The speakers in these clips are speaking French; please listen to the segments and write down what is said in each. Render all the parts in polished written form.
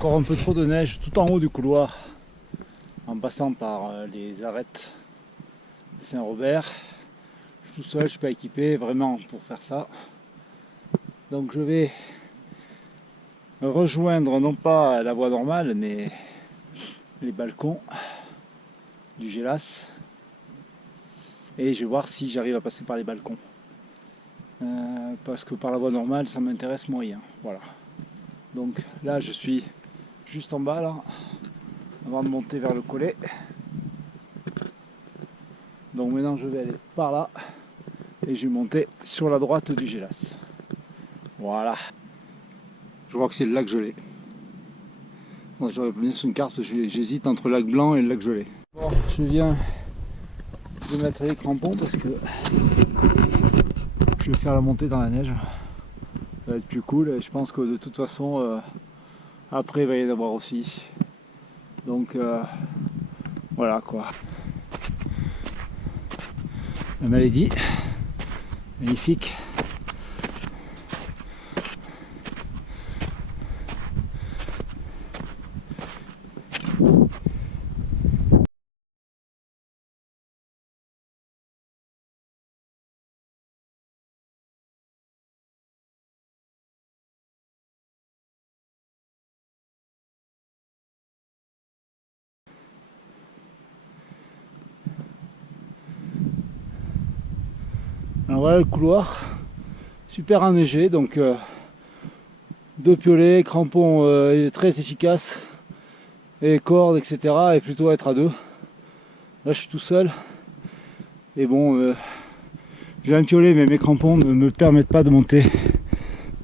encore un peu trop de neige tout en haut du couloir, en passant par les arêtes Saint-Robert. Je suis tout seul, je suis pas équipé vraiment pour faire ça. Donc je vais rejoindre non pas la voie normale, mais les balcons du Gélas. Et je vais voir si j'arrive à passer par les balcons. Parce que par la voie normale, ça m'intéresse moyen. Voilà. Donc là, je suis juste en bas, là, avant de monter vers le collet. Donc maintenant, je vais aller par là et je vais monter sur la droite du Gélas. Voilà. Je crois que c'est le lac Gelé. Bon, j'aurais mis sur une carte parce que j'hésite entre le lac Blanc et le lac Gelé. Bon, je viens de mettre les crampons parce que je vais faire la montée dans la neige. Ça va être plus cool et je pense que de toute façon après il va y en avoir aussi. Donc voilà quoi. La maladie, magnifique. Alors voilà le couloir, super enneigé, donc deux piolets, crampons très efficaces, et cordes, etc. Et plutôt être à deux. Là je suis tout seul, et bon, j'ai un piolet mais mes crampons ne me permettent pas de monter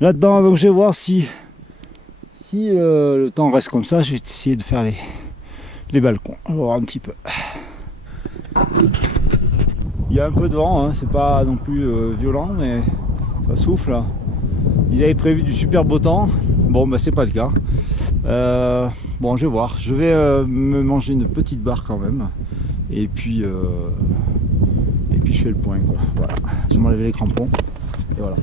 là-dedans, donc je vais voir si le temps reste comme ça, je vais essayer de faire les balcons, on va voir un petit peu. Il y a un peu de vent, hein, c'est pas non plus violent, mais ça souffle. Ils avaient prévu du super beau temps, bon bah c'est pas le cas. Bon je vais voir, je vais me manger une petite barre quand même, et puis je fais le point quoi. Voilà, je vais m'enlever les crampons, et voilà.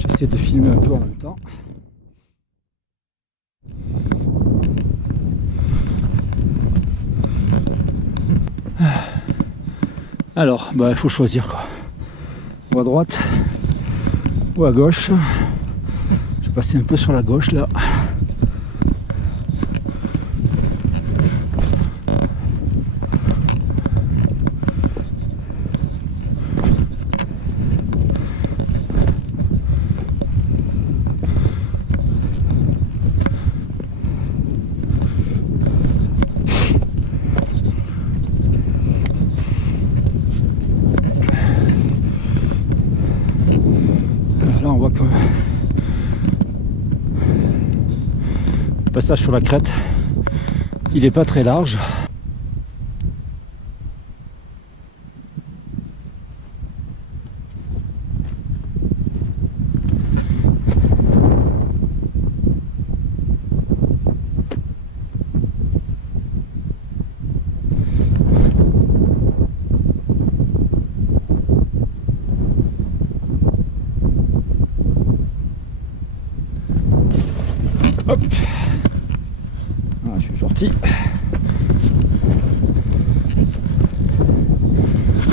J'essaie de filmer un peu en même temps. Alors, bah il faut choisir quoi. Ou à droite, ou à gauche. Je vais passer un peu sur la gauche là. Là on voit que le passage sur la crête, il n'est pas très large.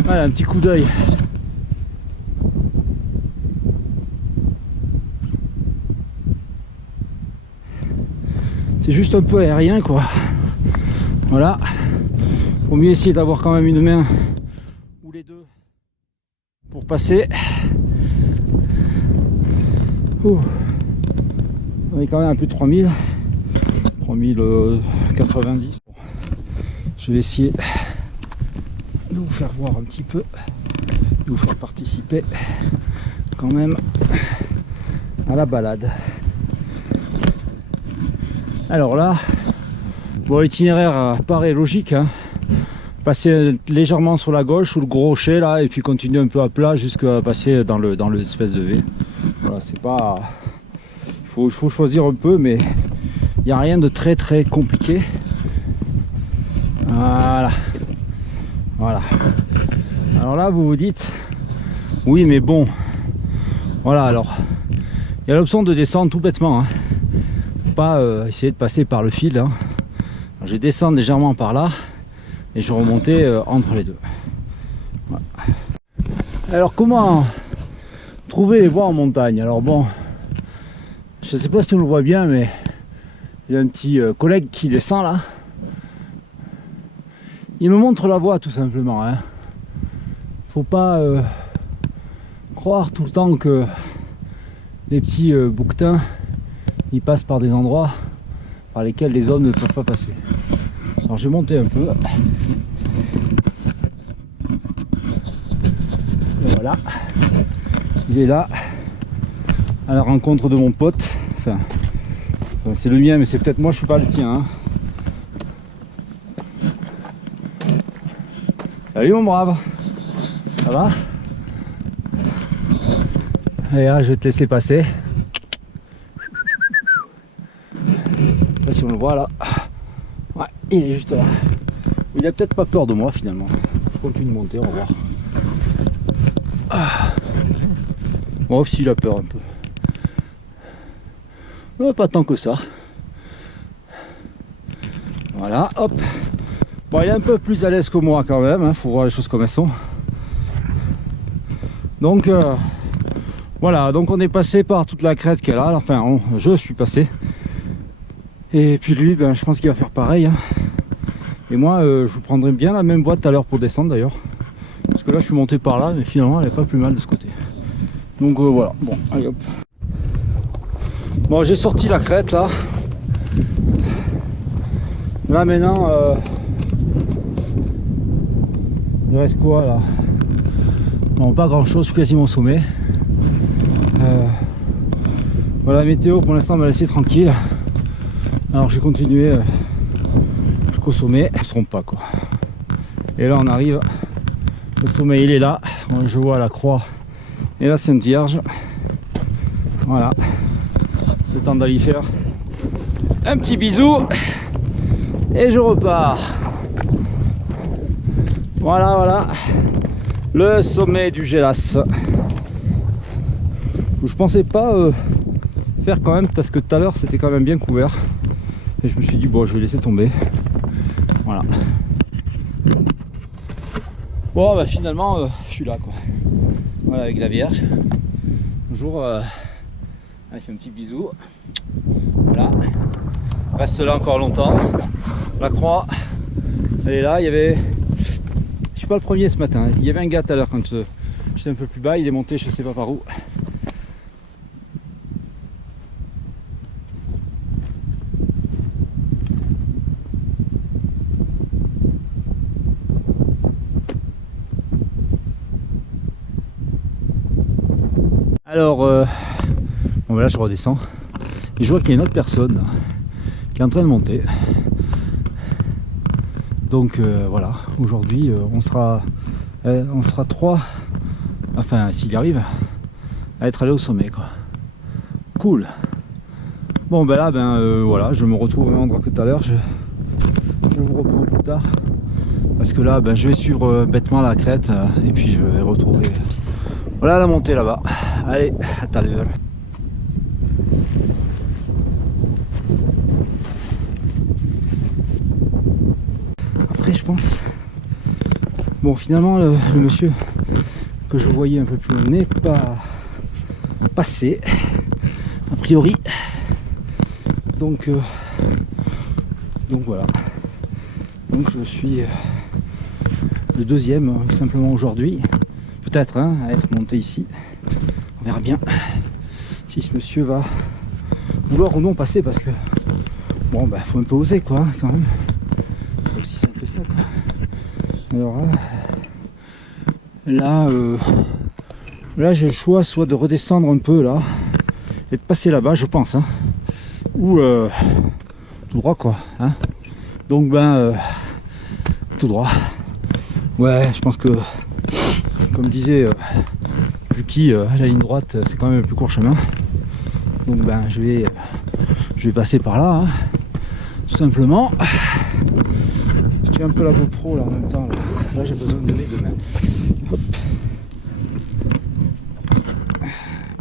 Voilà, un petit coup d'œil. C'est juste un peu aérien quoi. Voilà. Faut mieux essayer d'avoir quand même une main ou les deux pour passer. Ouh. On est quand même un peu de 3090. Je vais essayer de vous faire voir un petit peu, de vous faire participer quand même à la balade. Alors là, bon, l'itinéraire paraît logique, hein. Passer légèrement sur la gauche sous le gros rocher là et puis continuer un peu à plat jusqu'à passer dans l'espèce de V. Voilà, c'est pas, il faut choisir un peu, mais il n'y a rien de très compliqué. Voilà. Voilà. Alors là, vous vous dites, oui, mais bon, voilà, alors, il y a l'option de descendre tout bêtement, hein. Pas essayer de passer par le fil, hein. Je vais descendre légèrement par là et je vais remonter entre les deux. Voilà. Alors, comment trouver les voies en montagne? Alors bon, je sais pas si on le voit bien, mais il y a un petit collègue qui descend là. Il me montre la voie tout simplement, hein. Faut pas croire tout le temps que les petits bouquetins ils passent par des endroits par lesquels les hommes ne peuvent pas passer. Alors je vais monter un peu. Et voilà. Il est là à la rencontre de mon pote. Enfin c'est le mien, mais c'est peut-être moi, je suis pas le sien, hein. Salut mon brave, ça va? Et là, je vais te laisser passer. Là, si on le voit là, ouais, il est juste là. Il a peut-être pas peur de moi finalement. Je continue de monter, on va voir. Moi aussi, il a peur un peu. Non, pas tant que ça. Voilà, hop. Bon, il est un peu plus à l'aise que moi quand même, hein, faut voir les choses comme elles sont. Donc voilà, donc on est passé par toute la crête qu'elle a, enfin je suis passé. Et puis lui, ben, je pense qu'il va faire pareil, hein. Et moi, je vous prendrai bien la même voie tout à l'heure pour descendre d'ailleurs. Parce que là, je suis monté par là, mais finalement, elle n'est pas plus mal de ce côté. Donc voilà, bon, allez hop. Bon, j'ai sorti la crête là. Là maintenant, il reste quoi là? Bon, pas grand chose, je suis quasiment au sommet. Voilà, la météo pour l'instant m'a laissé tranquille. Alors je vais continuer jusqu'au sommet. Ils ne seront pas quoi. Et là on arrive. Le sommet il est là. Je vois la croix et la Sainte Vierge. Voilà. Le temps d'aller faire un petit bisou. Et je repars. Voilà, voilà. Le sommet du Gélas. Je pensais pas faire quand même, parce que tout à l'heure c'était quand même bien couvert. Et je me suis dit bon, je vais laisser tomber. Voilà. Bon bah finalement je suis là quoi. Voilà, avec la Vierge. Bonjour. Elle fait un petit bisou. Voilà. Reste là encore longtemps. La croix, elle est là. Il y avait, je suis pas le premier ce matin. Il y avait un gars tout à l'heure quand j'étais un peu plus bas. Il est monté, je sais pas par où. Alors, bon, voilà, je redescends et je vois qu'il y a une autre personne là, qui est en train de monter. Donc voilà, aujourd'hui on sera 3, enfin s'il y arrive, à être allé au sommet quoi. Cool. Bon ben là, voilà, je me retrouve au même endroit que tout à l'heure. Je vous reprends plus tard parce que là, je vais suivre bêtement la crête et puis je vais retrouver. Voilà la montée là-bas. Allez, à tout à l'heure. Après, je pense, Bon, finalement, le monsieur que je voyais un peu plus loin n'est pas passé, a priori. Donc voilà. Donc je suis le deuxième, simplement aujourd'hui. Peut-être hein, à être monté ici. On verra bien si ce monsieur va vouloir ou non passer, parce que bon, bah faut un peu oser quoi, quand même. C'est aussi simple que ça quoi. Alors là j'ai le choix soit de redescendre un peu là et de passer là-bas, je pense, hein, ou tout droit quoi, hein. Donc tout droit. Ouais, je pense que comme disait Lucky, la ligne droite c'est quand même le plus court chemin. Donc je vais passer par là, hein, tout simplement. Je tiens un peu la GoPro là en même temps. Là j'ai besoin de mes deux mains. Hop.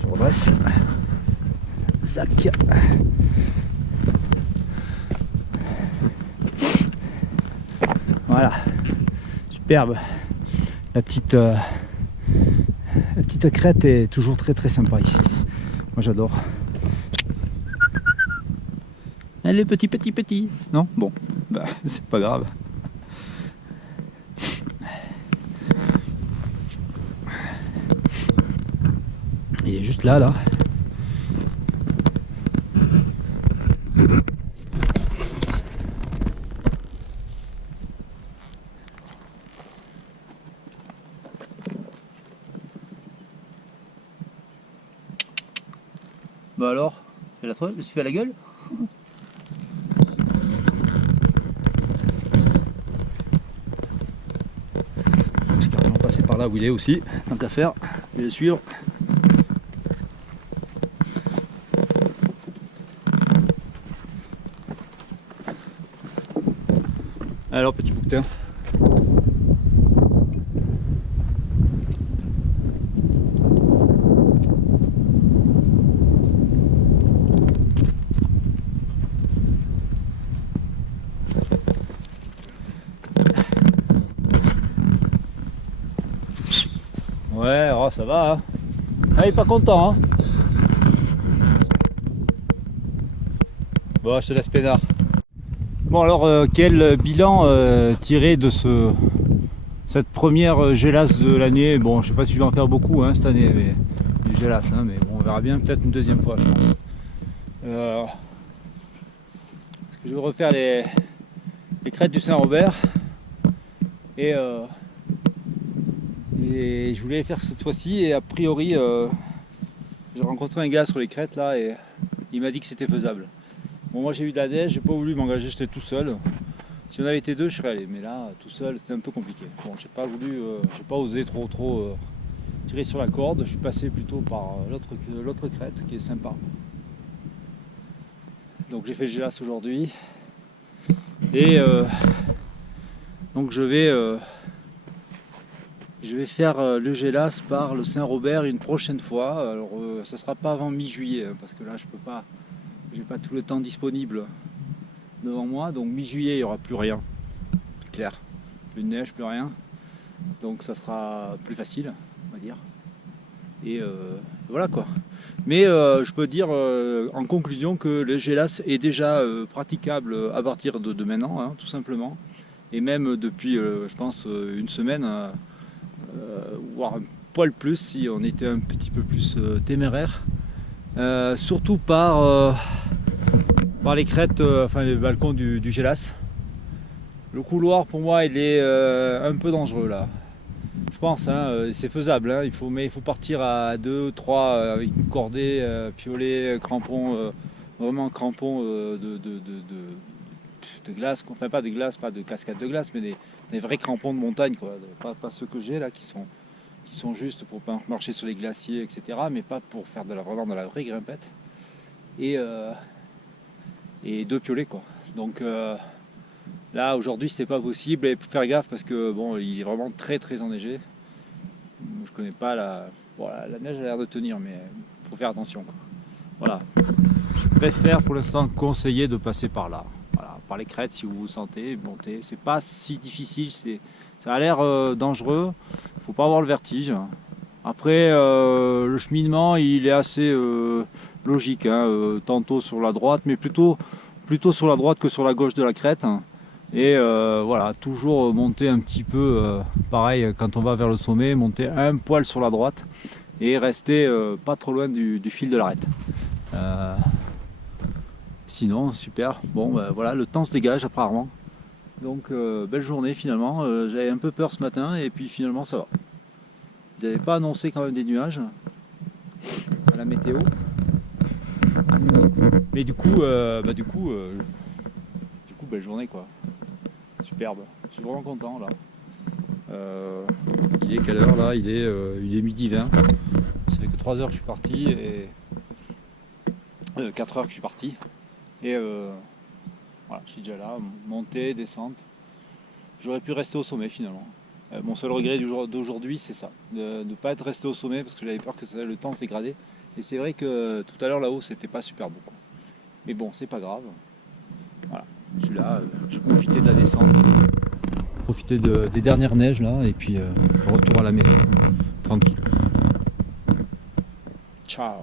Je redresse. Zac. Voilà. Superbe. La petite crête est toujours très très sympa ici. Moi j'adore. Elle est petit. Non? Bon, c'est pas grave. Il est juste là. Bah alors, je me suis fait à la gueule. C'est carrément passé par là où il est aussi, tant qu'à faire, je vais le suivre. Alors petit bouquetin. Ouais, oh, ça va. Hein. Ah, il est pas content. Hein. Bon, je te laisse peinard. Bon alors, quel bilan tiré de cette première gélasse de l'année? Bon, je sais pas si je vais en faire beaucoup hein, cette année, mais du gélasse, hein, mais bon, on verra bien peut-être une deuxième fois, je pense. Parce que je vais refaire les crêtes du Saint-Robert et je voulais les faire cette fois-ci et a priori j'ai rencontré un gars sur les crêtes là et il m'a dit que c'était faisable. Bon, moi j'ai eu de la neige, j'ai pas voulu m'engager, j'étais tout seul. Si on avait été deux, je serais allé, mais là tout seul c'était un peu compliqué. Bon, j'ai pas osé trop tirer sur la corde, je suis passé plutôt par l'autre crête qui est sympa. Donc j'ai fait le gélasse aujourd'hui et donc je vais faire le gélasse par le Saint-Robert une prochaine fois. Alors ça sera pas avant mi-juillet hein, parce que là je peux pas, j'ai pas tout le temps disponible devant moi. Donc mi-juillet il n'y aura plus rien, c'est clair, plus de neige, plus rien. Donc ça sera plus facile, on va dire. Et voilà quoi. Mais je peux dire en conclusion que le gélasse est déjà praticable à partir de maintenant, hein, tout simplement. Et même depuis, je pense, une semaine. Voire un poil plus si on était un petit peu plus téméraire, surtout par les crêtes, enfin les balcons du gélasse. Le couloir pour moi il est un peu dangereux là, je pense, hein, c'est faisable, hein, mais il faut partir à 2 ou 3 avec une cordée, piolet, crampons, vraiment crampons de glace, enfin pas de glace, pas de cascade de glace, mais des vrais crampons de montagne quoi, pas ceux que j'ai là qui sont juste pour marcher sur les glaciers, etc., mais pas pour faire vraiment de la vraie grimpette. Et 2 piolets quoi. Donc là aujourd'hui c'est pas possible, et faut faire gaffe parce que bon il est vraiment très enneigé. Je connais pas la neige a l'air de tenir, mais faut faire attention quoi. Voilà. Je préfère pour l'instant conseiller de passer par là. Voilà, par les crêtes si vous vous sentez monter. C'est pas si difficile, Ça a l'air dangereux, faut pas avoir le vertige. Après, le cheminement, il est assez logique, hein, tantôt sur la droite, mais plutôt sur la droite que sur la gauche de la crête. Et voilà, toujours monter un petit peu, pareil, quand on va vers le sommet, monter un poil sur la droite et rester pas trop loin du fil de l'arête. Sinon, super. Bon, ben, voilà, le temps se dégage apparemment. Donc, belle journée finalement. J'avais un peu peur ce matin et puis finalement ça va. Ils n'avaient pas annoncé quand même des nuages à la météo. Mais du coup, belle journée quoi. Superbe. Je suis vraiment content là. Il est quelle heure là? Il est midi 20. Ça fait que 3 heures que je suis parti et 4 heures que je suis parti. Et voilà, je suis déjà là, montée, descente. J'aurais pu rester au sommet finalement. Mon seul regret d'aujourd'hui, c'est ça, de ne pas être resté au sommet parce que j'avais peur que le temps se dégrade. Et c'est vrai que tout à l'heure là-haut, c'était pas super beau. Mais bon, c'est pas grave. Voilà, je suis là, je vais profiter de la descente, profiter des dernières neiges là, et puis retour à la maison, tranquille. Ciao.